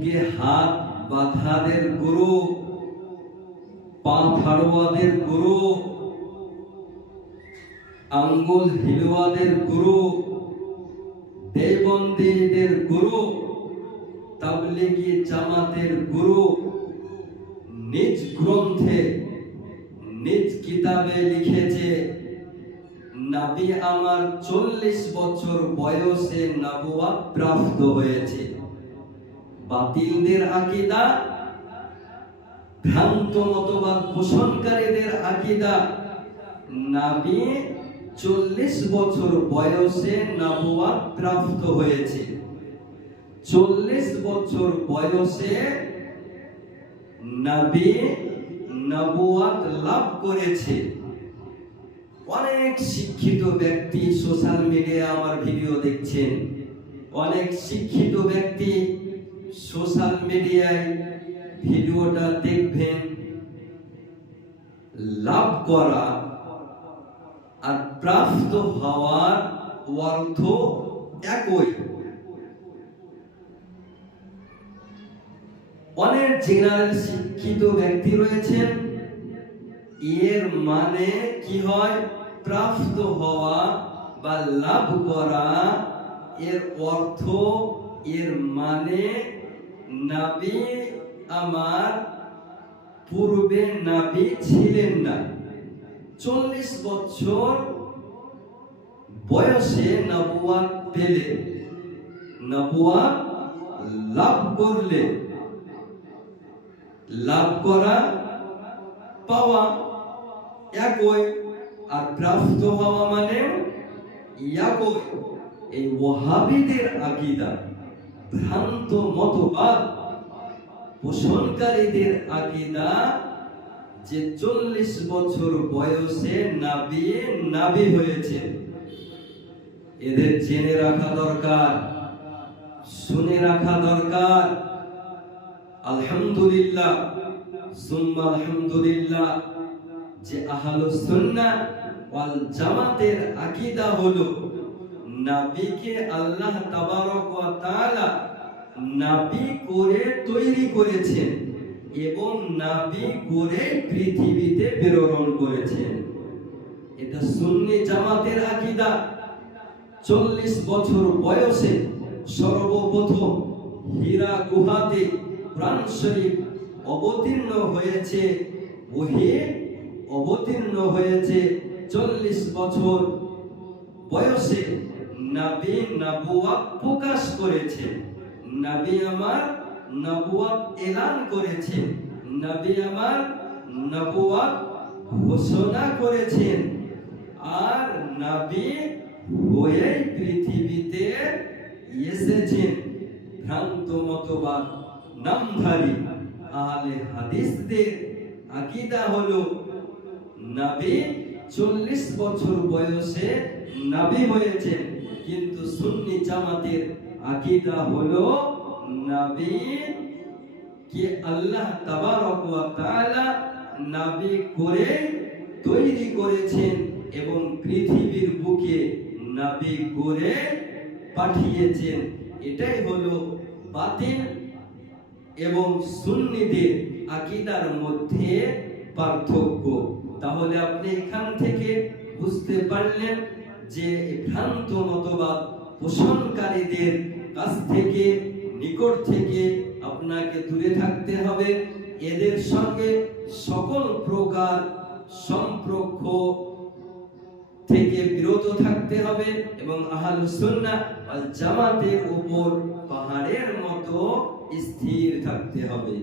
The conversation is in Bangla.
বুকে হাত বাঁধাদের গুরু পা ফাড়োয়াদের গুরু, আঙ্গুল হিলুয়াদের গুরু দেবন্দীদের গুরু, তাবলিগি জামাতের গুরু, নিজ গ্রন্থে, নিজ কিতাবে লিখেছে, নাবি আমার চল্লিশ বছর বয়সে নবুয়া প্রাপ্ত হয়েছে। বাতিলদের আকিদা ভ্রান্ত মতবাদ পোষণকারীদের আকিদা। নাবি চল্লিশ বছর বয়সে নবুয়া প্রাপ্ত হয়েছে। চল্লিশ বছর বয়সে নবী নবুয়াত লাভ করেছে। অনেক শিক্ষিত ব্যক্তি সোশ্যাল মিডিয়া আমার ভিডিও দেখছেন। অনেক শিক্ষিত ব্যক্তি সোশ্যাল মিডিয়ায় ভিডিওটা দেখবেন, লাভ করা আর প্রাপ্ত হওয়ার অর্থ একই। অনেক জেনারেল শিক্ষিত ব্যক্তি রয়েছেন, এর মানে কি হয়? প্রাপ্ত হওয়া বা লাভ করা এর অর্থ, এর মানে নাবি আমার পূর্বে নাবি ছিলেন না। চল্লিশ বছর বয়সে নবুয়া পেলে নবুয়া লাভ করলে, লাভ করা পাওয়া একই আর প্রাপ্ত হওয়া মানে একই। এই ওহাবিদের আকিদা। ভ্রান্ত মতবাদ পোষণকারীদের আকিদা যে চল্লিশ বছর বয়সে নাবি নাবি হয়েছে। এদের জেনে রাখা দরকার, শুনে রাখা দরকার। আলহামদুলিল্লাহ, সুম্মা আলহামদুলিল্লাহ, যে আহলুস সুন্নাহ ওয়াল জামাতের আকীদা হলো নবীকে আল্লাহ তাবারক ওয়া তাআলা নবী করে তৈরি করেছেন এবং নবী করে পৃথিবীতে প্রেরণ করেছেন। এটা সুন্নি জামাতের আকীদা। চল্লিশ বছর বয়সে সর্বপ্রথম হীরা গুহাতে প্রাণ শরীফ অবতীর্ণ হয়েছে। ওহি, অবতীর্ণ হয়েছে চল্লিশ বছর বয়সে নাবি নবুয়াত প্রকাশ করেছে। নবী আমার নবুয়াত এলান করেছে। নবী আমার নবুয়াত ঘোষণা করেছেন আর নবী হয়ে পৃথিবীতে এসেছেন। ভ্রান্ত মতবাদ, নামধারী আহলে হাদিসদের আকীদা হলো, নবী চল্লিশ বছর বয়সে নবী হয়েছেন। কিন্তু সুন্নি জামাতের আকীদা হলো নবী কে আল্লাহ তাবারক ওয়া তাআলা নবী করে তৈরি করেছেন এবং পৃথিবীর বুকে নবী করে পাঠিয়েছেন। এটাই হলো বাতিল এবং সুন্নিদের আকিদার মধ্যে পার্থক্য। তাহলে আপনি এখান থেকে বুঝতে পারলেন যে ভ্রান্ত মতবাদ পোষণকারীদের কাছ থেকে, নিকট থেকে আপনাকে দূরে থাকতে হবে। এদের সঙ্গে সকল প্রকার সম্পর্ক থেকে বিরত থাকতে হবে এবং আহলুস সুন্নাহ ওয়াল জামাতের উপর পাহাড়ের মতো স্থির থাকতে হবে।